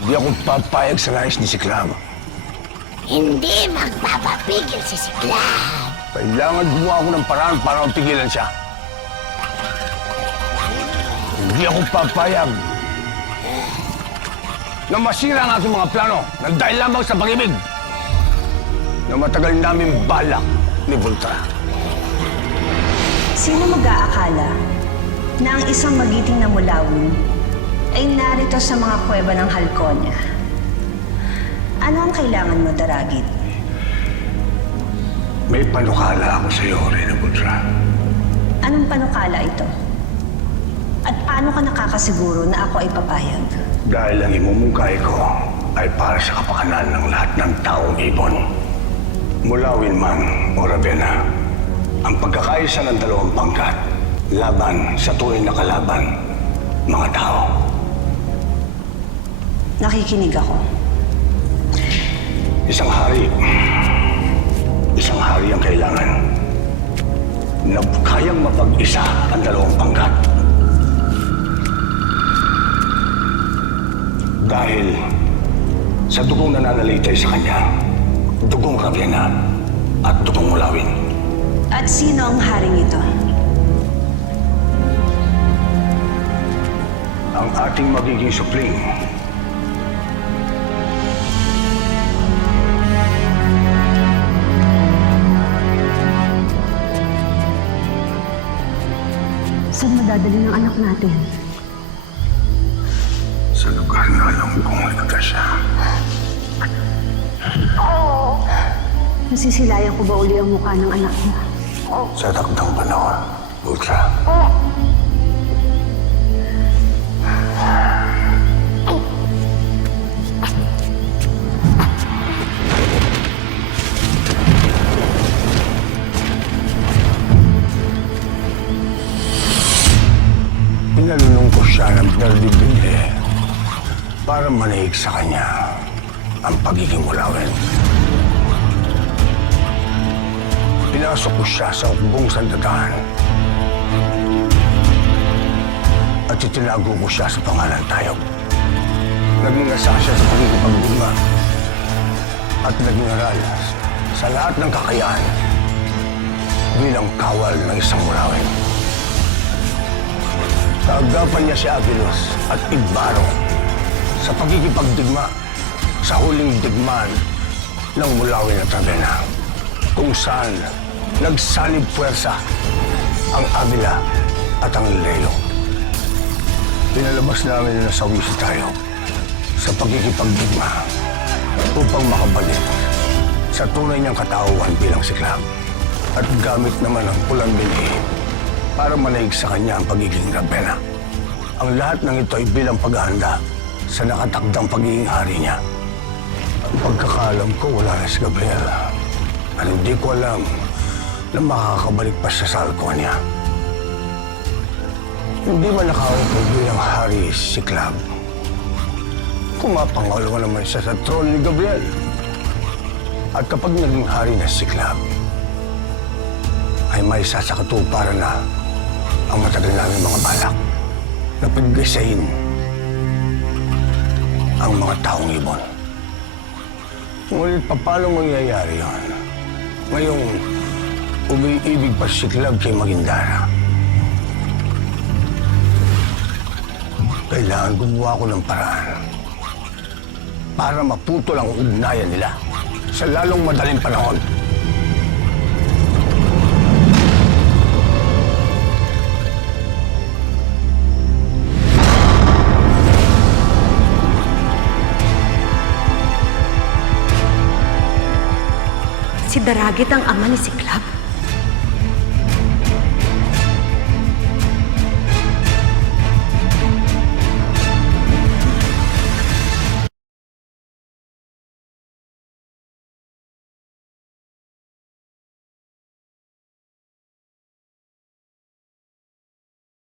Hindi ako papayag sa nais ni Siklab. Hindi magpapapigil si Siklab. Kailangan gumawa ako ng paraan para mapigilan siya. Hindi ako papayag na masira ang ating mga plano ng dahil lamang sa pag-ibig na matagal namin balak ni Volta. Sino mag-aakala na ang isang magiting na mulawin ay narito sa mga kuweba ng Halconia? Ano ang kailangan mo, Daragit? May panukala ako sa iyo, Reyna Volta. Anong panukala ito? At paano ka nakakasiguro na ako ay papayag? Dahil ang imumungkay ko ay para sa kapakanan ng lahat ng taong ibon. Mulawin man o Ravenna, ang pagkakaisa ng dalawang pangkat laban sa tunay na kalaban, mga tao. Nakikinig ako. Isang hari ang kailangan na kayang mapag-isa ang dalawang pangkat. Dahil sa dugong nananalitay sa kanya, dugong Ravenna at dugong Mulawin. At sino ang haring ito? Ang ating magiging supling. Saan madadali ng anak natin? Sa lugar na alam kong ligtas siya. Nasisilayan ko ba uli ang mukha ng anak mo? Sa takdang panahon, Ultra. Pinalunong ko siya ng berde-berde para manaig sa kanya ang pagiging mulawin. Pinasok ko siya sa ukbong sandatahan at itinago ko siya sa pangalan Tayog. Naging asa siya sa pagiging pagduma at naging aral sa lahat ng kakayahan bilang kawal ng isang mulawin. Kaagapan niya si Avilos at Igbaro sa pagiging pagdigma sa huling digmaan ng Mulawin at Ravenna, kung saan nagsanib puwersa ang Avila at ang Leo. Pinalabas namin na sawisi tayo sa pagiging pagdigma upang makabalik sa tunay niyang katauhan bilang Siklab at gamit naman ang pulang binhi para manaig sa kanya ang pagiging Ravenna. Ang lahat ng ito ay bilang paghahanda sa nakatakdang pagiging hari niya. Ang pagkakaalam ko, wala na si Gabriel. At hindi ko alam na makakabalik pa siya sa Halconia. Hindi man nakaupo bilang hari si Siklab. Kumapangalawa naman siya sa trono ni Gabriel. At kapag naging hari na si Siklab, ay may sasakatuparan na ang matagal namin mga balak na paggisayin ang mga taong ibon. Ngunit paano mangyayari yun? Ngayong umiibig pa si Siklab kay Magindara. Kailangan gumawa ko ng paraan para maputol ang ugnayan nila sa lalong madaling panahon. Si Daragit ang ama ni Siklab.